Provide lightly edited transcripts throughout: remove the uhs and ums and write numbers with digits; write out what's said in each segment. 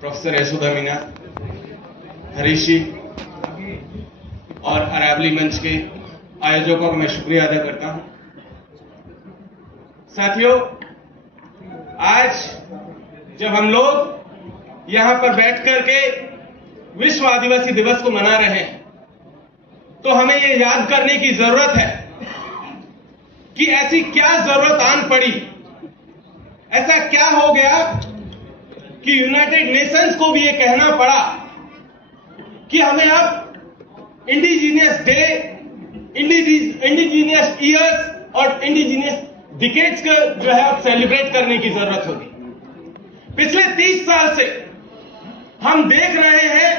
Professor Yashoda Meena, Harish जी और अरावली मंच के आयोजकों का मैं शुक्रिया अदा करता हूं। साथियों, आज जब हम लोग यहां पर बैठ करके विश्व आदिवासी दिवस को मना रहे हैं, तो हमें यह याद करने की जरूरत है कि ऐसी क्या जरूरत आन पड़ी, ऐसा क्या हो गया कि यूनाइटेड नेशंस को भी यह कहना पड़ा कि हमें अब इंडिजीनियस डे, इंडिजीनियस ईयर्स और इंडिजीनियस डिकेड्स का जो है अब सेलिब्रेट करने की जरूरत होगी। पिछले 30 साल से हम देख रहे हैं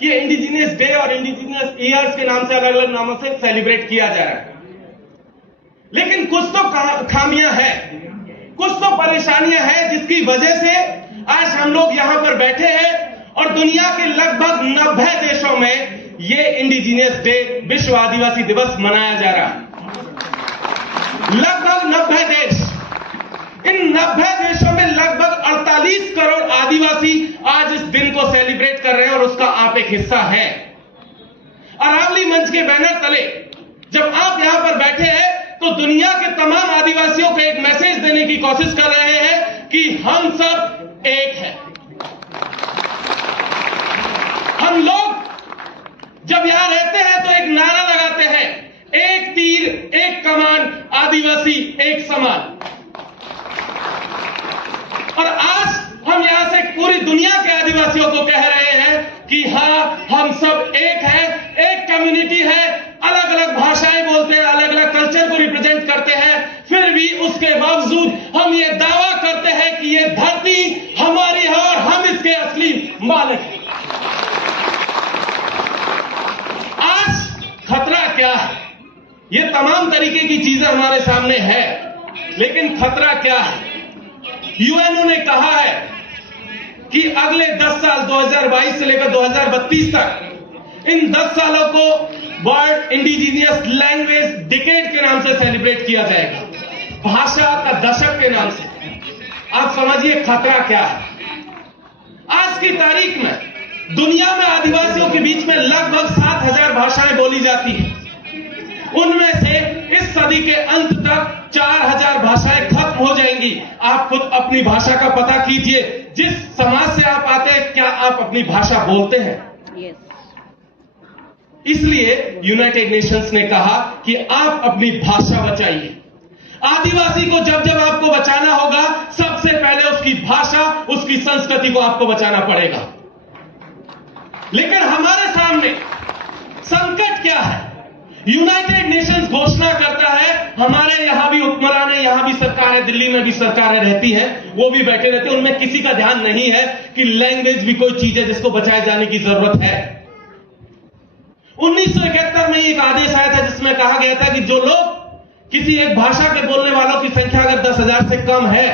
कि इंडिजीनियस डे और इंडिजीनियस ईयर्स के नाम से अलग अलग नामों से सेलिब्रेट किया जा रहा है, लेकिन कुछ तो खामियां हैं, कुछ तो परेशानियां हैं जिसकी वजह से आज हम लोग यहां पर बैठे हैं और दुनिया के लगभग 90 देशों में ये इंडिजीनियस डे, विश्व आदिवासी दिवस मनाया जा रहा है। लगभग 90 देश, इन 90 देशों में लगभग 48 करोड़ आदिवासी आज इस दिन को सेलिब्रेट कर रहे हैं और उसका आप एक हिस्सा है। अरावली मंच के बैनर तले जब आप यहां पर बैठे हैं तो दुनिया के तमाम आदिवासियों को एक मैसेज देने की कोशिश कर रहे हैं कि हम सब एक हैं। हम लोग जब यहां रहते हैं तो एक नारा लगाते हैं, एक तीर एक कमान, आदिवासी एक समान। और आज हम यहां से पूरी दुनिया के आदिवासियों को कह रहे हैं कि हां, हम सब एक हैं, एक कम्युनिटी है, अलग अलग भाषाएं बोलते हैं, अलग अलग कल्चर को रिप्रेजेंट करते हैं, फिर भी उसके बावजूद हम ये दावा करते हैं कि ये धरती हमारी है और हम इसके असली मालिक हैं। आज खतरा क्या है? ये तमाम तरीके की चीजें हमारे सामने है, लेकिन खतरा क्या है? यूएनओ ने कहा है कि अगले 10 साल 2022 से लेकर 2032 तक इन 10 सालों को वर्ल्ड इंडिजीनियस लैंग्वेज डिकेड के नाम से सेलिब्रेट किया जाएगा, भाषा का दशक के नाम से। आप समझिए खतरा क्या है। आज की तारीख में दुनिया में आदिवासियों के बीच में लगभग 7000 भाषाएं बोली जाती हैं। उनमें से इस सदी के अंत तक 4000 भाषाएं खत्म हो जाएंगी। आप खुद अपनी भाषा का पता कीजिए। जिस समाज से आप आते हैं, क्या आप अपनी भाषा बोलते हैं? इसलिए यूनाइटेड नेशंस ने कहा कि आप अपनी भाषा बचाइए। आदिवासी को जब जब आपको बचाना होगा, सबसे पहले उसकी भाषा, उसकी संस्कृति को आपको बचाना पड़ेगा। लेकिन हमारे सामने संकट क्या है? यूनाइटेड नेशंस घोषणा करता है, हमारे यहां भी हुक्मरान है, यहां भी सरकार है, दिल्ली में भी सरकारें रहती हैं, वो भी बैठे रहते हैं, उनमें किसी का ध्यान नहीं है कि लैंग्वेज भी कोई चीज है जिसको बचाए जाने की जरूरत है। 1971 में एक आदेश आया था जिसमें कहा गया था कि जो लोग किसी एक भाषा के बोलने वालों की संख्या अगर 10,000 से कम है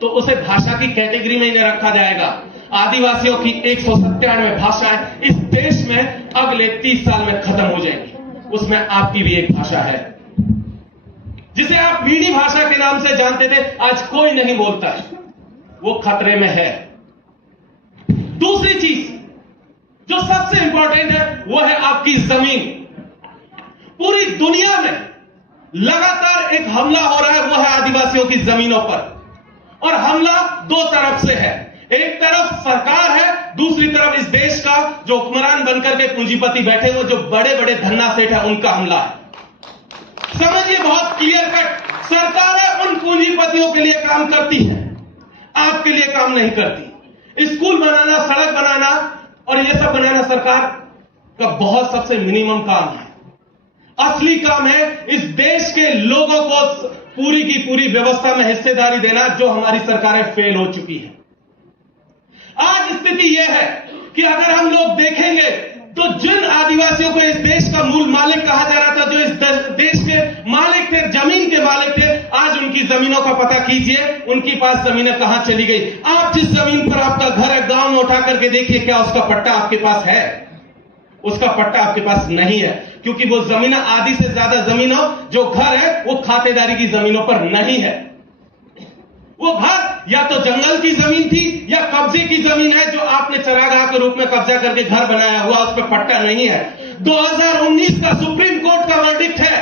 तो उसे भाषा की कैटेगरी में ही नहीं रखा जाएगा। आदिवासियों की 197 भाषाएं इस देश में अगले 30 साल में खत्म हो जाएंगी। उसमें आपकी भी एक भाषा है जिसे आप मीठी भाषा के नाम से जानते थे, आज कोई नहीं बोलता है, वो खतरे में है। दूसरी चीज जो सबसे इंपॉर्टेंट है वो है आपकी जमीन। पूरी दुनिया में लगातार एक हमला हो रहा है, वो है आदिवासियों की जमीनों पर। और हमला दो तरफ से है, एक तरफ सरकार है, दूसरी तरफ इस देश का जो हुक्मरान बनकर के पूंजीपति बैठे हुए जो बड़े बड़े धन्ना सेठ है, उनका हमला है। समझिए बहुत क्लियर कट, सरकार है उन पूंजीपतियों के लिए काम करती है, आपके लिए काम नहीं करती। स्कूल बनाना, सड़क बनाना और ये सब बनाना सरकार का बहुत सबसे मिनिमम काम है। असली काम है इस देश के लोगों को पूरी की पूरी व्यवस्था में हिस्सेदारी देना, जो हमारी सरकारें फेल हो चुकी है। आज स्थिति यह है कि अगर हम लोग देखेंगे तो जिन आदिवासियों को इस देश का मूल मालिक कहा जा रहा था, जो इस देश के मालिक थे, जमीन के मालिक थे, आज उनकी जमीनों का पता कीजिए, उनके पास जमीनें कहां चली गई। आप जिस जमीन पर आपका घर है, गांव में उठा करके देखिए, क्या उसका पट्टा आपके पास है? उसका पट्टा आपके पास नहीं है, क्योंकि वो जमीन आधी से ज्यादा जमीनों जो घर है वो खातेदारी की जमीनों पर नहीं है। वो घर या तो जंगल की जमीन थी या कब्जा कब्जे की जमीन है जो आपने चरागाह के रूप में कब्जा करके घर बनाया हुआ, उस पर पट्टा नहीं है। 2019 का सुप्रीम कोर्ट का वर्डिक्ट है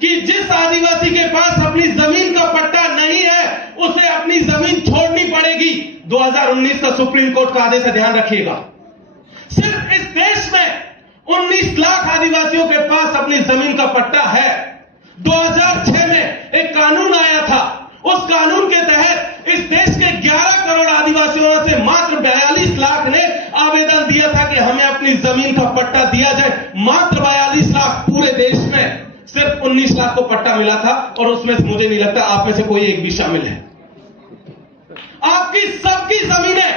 कि जिस आदिवासी के पास अपनी जमीन का पट्टा नहीं है उसे अपनी जमीन छोड़नी पड़ेगी। 2019 का सुप्रीम कोर्ट का आदेश है, ध्यान रखिएगा। सिर्फ इस देश में 19 लाख आदिवासियों के पास अपनी जमीन का पट्टा है। 2006 में एक कानून आया था, उस कानून के तहत इस देश के 11 करोड़ आदिवासियों में से मात्र 42 लाख ने आवेदन दिया था कि हमें अपनी जमीन का पट्टा दिया जाए। मात्र 42 लाख, पूरे देश में सिर्फ 19 लाख को पट्टा मिला था, और उसमें मुझे नहीं लगता आप में से कोई एक भी शामिल है। आपकी सबकी जमीनें,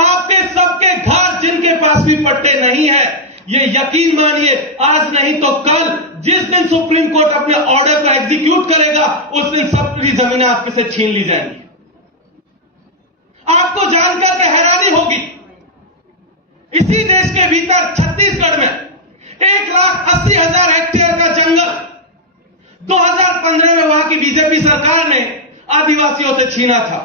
आपके सबके घर जिनके पास भी पट्टे नहीं है, ये यकीन मानिए आज नहीं तो कल जिस दिन सुप्रीम कोर्ट अपने ऑर्डर को एग्जीक्यूट करेगा उस दिन सबकी जमीनें आपके से छीन ली जाएंगी। आपको जानकर के हैरानी होगी, इसी देश के भीतर छत्तीसगढ़ में 1,80,000 हेक्टेयर का जंगल 2015 में वहां की बीजेपी सरकार ने आदिवासियों से छीना था।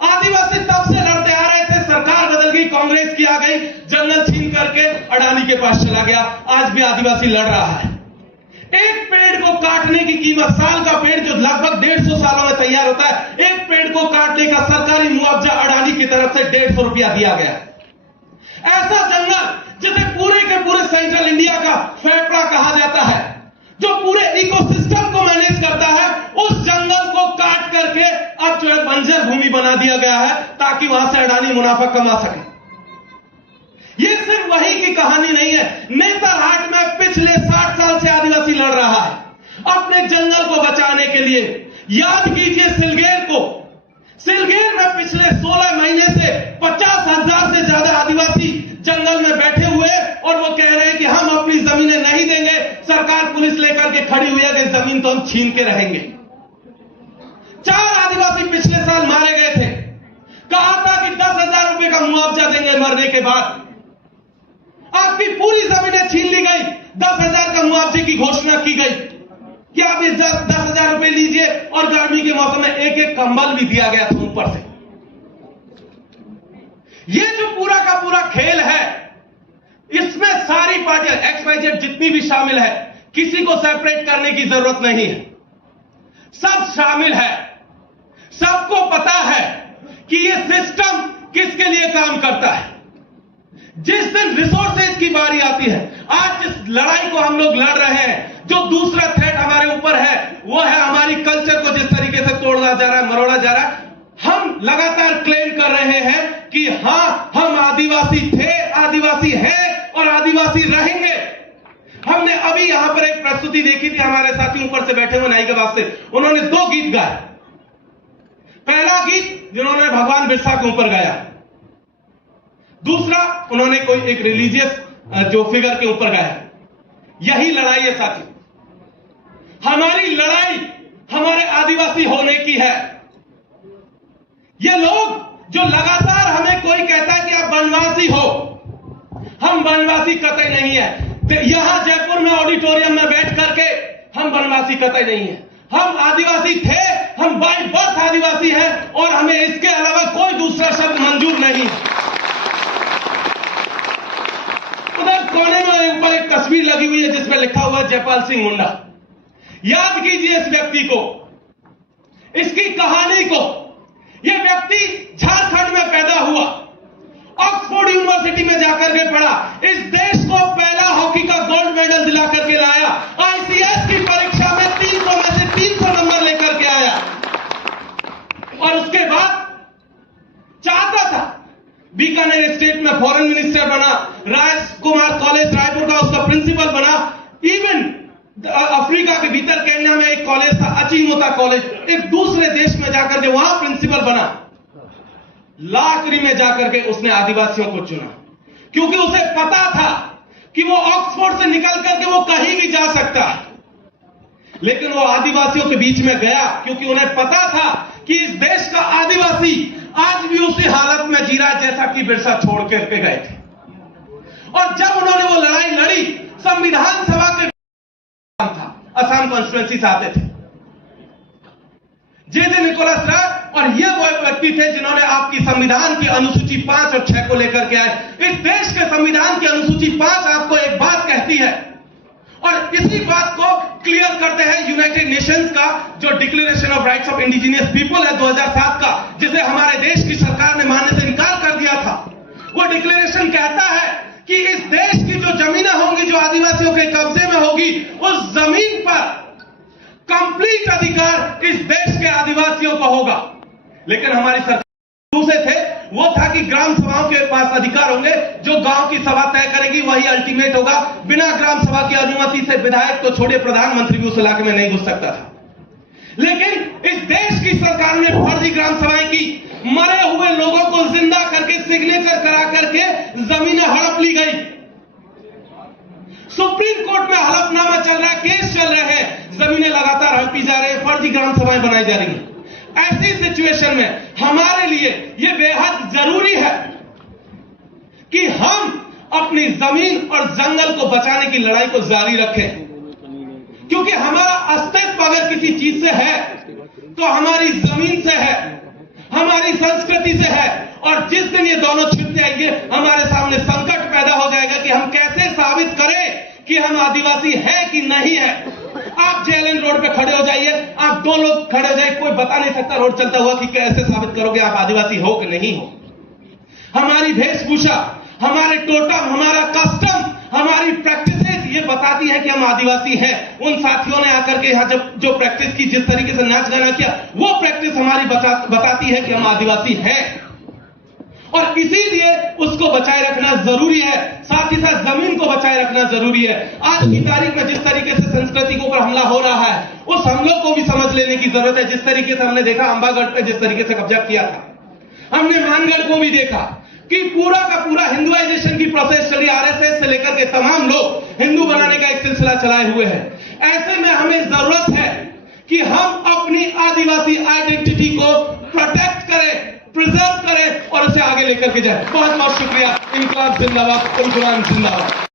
आदिवासी तब से लड़ते आ रहे थे, सरकार बदल गई, कांग्रेस की आ गई, जंगल छीन करके अडानी के पास चला गया। आज भी आदिवासी लड़ रहा है। एक पेड़ को काटने की कीमत, साल का पेड़ जो लगभग 150 सालों में तैयार होता है, एक पेड़ को काटने का सरकारी मुआवजा अडानी की तरफ से 150 रुपया दिया गया। ऐसा जंगल जिसे पूरे के पूरे सेंट्रल इंडिया का फेफड़ा कहा जाता है, जो पूरे इकोसिस्टम को मैनेज करता है, उस जंगल को काट करके अब जो है बंजर भूमि बना दिया गया है ताकि वहां से अडानी मुनाफा कमा सके। ये सिर्फ वही की कहानी नहीं है। नेतरहाट में पिछले 60 साल से आदिवासी लड़ रहा है अपने जंगल को बचाने के लिए। याद कीजिए सिलगेर को, सिलगेर में पिछले 16 महीने से 50,000 से ज्यादा आदिवासी जंगल में बैठे हुए, और वो कह रहे हैं कि हम अपनी जमीनें नहीं देंगे। सरकार पुलिस लेकर के खड़ी हुई है कि जमीन तो हम छीन के रहेंगे। 4 आदिवासी पिछले साल मारे गए थे, कहा था कि 10,000 रुपए का मुआवजा देंगे मरने के बाद। आपकी पूरी जमीनें छीन ली गई, 10,000 का मुआवजे की घोषणा की गई कि आप इस 10,000 रुपए लीजिए, और गर्मी के मौसम में एक कंबल भी दिया गया था ऊपर से। ये जो पूरा का पूरा खेल है, इसमें सारी पार्टियां XYZ जितनी भी शामिल है, किसी को सेपरेट करने की जरूरत नहीं है। सब शामिल है, सबको पता है कि ये सिस्टम किसके लिए काम करता है। जिस दिन रिसोर्सेज की बारी आती है, आज जिस लड़ाई को हम लोग लड़ रहे हैं, जो दूसरा थ्रेट हमारे ऊपर है वो है हमारी कल्चर को जिस तरीके से तोड़ा जा रहा है, मरोड़ा जा रहा है। हम लगातार क्लेम कर रहे हैं कि हां, हम आदिवासी थे, आदिवासी हैं और आदिवासी रहेंगे। हमने अभी यहां पर एक प्रस्तुति देखी थी, हमारे साथी ऊपर से बैठे हुए नायिकाबाद से, उन्होंने 2 गीत गाए। पहला गीत जिन्होंने भगवान बिरसा के ऊपर गाया, दूसरा उन्होंने कोई एक रिलीजियस जो फिगर के ऊपर गाया। यही लड़ाई है साथी, हमारी लड़ाई हमारे आदिवासी होने की है। ये लोग जो लगातार हमें कोई कहता है कि आप वनवासी हो, हम वनवासी कतई नहीं है। यहां जयपुर में ऑडिटोरियम में बैठ करके हम वनवासी कतई नहीं है। हम आदिवासी थे, हम बाय बर्थ आदिवासी हैं, और हमें इसके अलावा कोई दूसरा शब्द मंजूर नहीं। उधर कोने में ऊपर एक तस्वीर लगी हुई है जिसमें लिखा हुआ है जयपाल सिंह मुंडा। याद कीजिए इस व्यक्ति को, इसकी कहानी को। यह व्यक्ति झारखंड में पैदा हुआ, ऑक्सफोर्ड यूनिवर्सिटी में जाकर के पढ़ा, इस देश को पहला हॉकी का गोल्ड मेडल दिला करके लाया, ICS की परीक्षा में 300 में से 300 नंबर लेकर के आया, और उसके बाद चाहता था बीकानेर स्टेट में फॉरेन मिनिस्टर बना, राजकुमार कॉलेज रायपुर का उसका प्रिंसिपल बना। इवन अफ्रीका के भीतर केन्या में एक कॉलेज था, अचीमोता कॉलेज, एक दूसरे देश में जाकर के वहां प्रिंसिपल बना। लाकरी में जाकर के उसने आदिवासियों को चुना, क्योंकि उसे पता था कि वो ऑक्सफोर्ड से निकल करके वो कहीं भी जा सकता है। लेकिन वो आदिवासियों के बीच में गया क्योंकि उन्हें पता था कि इस देश का आदिवासी आज भी उसी हालत में जी रहा है जैसा कि बिरसा छोड़ करके गए थे। और जब उन्होंने वो लड़ाई लड़ी, संविधान सभा के था, असम कॉन्स्टिट्यूएंसी से आते थे, जे निकोलस राय, और ये वो व्यक्ति थे जिन्होंने आपकी संविधान की अनुसूची 5 और 6 को लेकर के आए। इस देश के संविधान की अनुसूची 5 आपको एक बात कहती है, और इसी बात को क्लियर करते हैं यूनाइटेड नेशंस का जो declaration of rights of indigenous people है 2007 का, जिसे हमारे देश की सरकार ने मानने से इनकार कर दिया था। वो डिक्लेरेशन कहता है कि इस देश की जो जमीनें होंगी जो आदिवासियों के कब्जे में होगी, उस जमीन पर कंप्लीट अधिकार इस देश के आदिवासियों को होगा। लेकिन हमारी सरकार दूसरे थे, वो था कि ग्राम सभाओं के पास अधिकार होंगे, जो गांव की सभा तय करेगी वही अल्टीमेट होगा। बिना ग्राम सभा की अनुमति से विधायक तो छोड़े प्रधानमंत्री भी उस इलाके में नहीं घुस सकता था। लेकिन इस देश की सरकार ने फर्जी ग्राम सभाएं की, मरे हुए लोगों को जिंदा करके सिग्नेचर करा करके जमीनें हड़प ली गई। सुप्रीम कोर्ट में हलफनामा चल रहा है, केस चल रहे हैं, जमीनें लगातार हड़पी जा रही है, फर्जी ग्राम सभाएं बनाई जा रही हैं। ऐसी सिचुएशन में हमारे लिए यह बेहद जरूरी है कि हम अपनी जमीन और जंगल को बचाने की लड़ाई को जारी रखें, क्योंकि हमारा अस्तित्व अगर किसी चीज से है तो हमारी जमीन से है, हमारी संस्कृति से है। और जिस दिन ये दोनों छिप जाएंगे, हमारे सामने संकट पैदा हो जाएगा कि हम कैसे साबित करें कि हम आदिवासी हैं कि नहीं है। आप जेएलएन रोड पे खड़े हो जाइए, आप 2 लोग खड़े हो जाइए, कोई बता नहीं सकता रोड चलता हुआ कि कैसे साबित करोगे आप आदिवासी हो कि नहीं हो। हमारी वेशभूषा, हमारे टोटम, हमारा कस्टम, हमारी प्रैक्टिसेस ये बताती है कि हम आदिवासी हैं। उन साथियों ने आकर के यहाँ जब जो प्रैक्टिस की, जिस तरीके से नाच गाना किया, वो प्रैक्टिस हमारी बताती है कि हम आदिवासी हैं, और इसीलिए उसको बचाए रखना जरूरी है। साथ ही साथ जमीन को बचाए रखना जरूरी है। आज की तारीख में जिस तरीके से संस्कृति के ऊपर हमला हो रहा है, उस हमलों को भी समझ लेने की जरूरत है। जिस तरीके से हमने देखा अंबागढ़ पे जिस तरीके से कब्जा किया था, हमने मानगढ़ को भी देखा कि पूरा का पूरा हिंदुआइजेशन की प्रोसेस चली, आरएसएस से लेकर के तमाम लोग हिंदू बनाने का एक सिलसिला चलाए हुए हैं। ऐसे में हमें जरूरत है कि हम अपनी आदिवासी आइडेंटिटी को प्रोटेक्ट करें, प्रिजर्व करें और उसे आगे लेकर के जाए। बहुत बहुत शुक्रिया। इनकलाब जिंदाबाद, जिंदाबाद।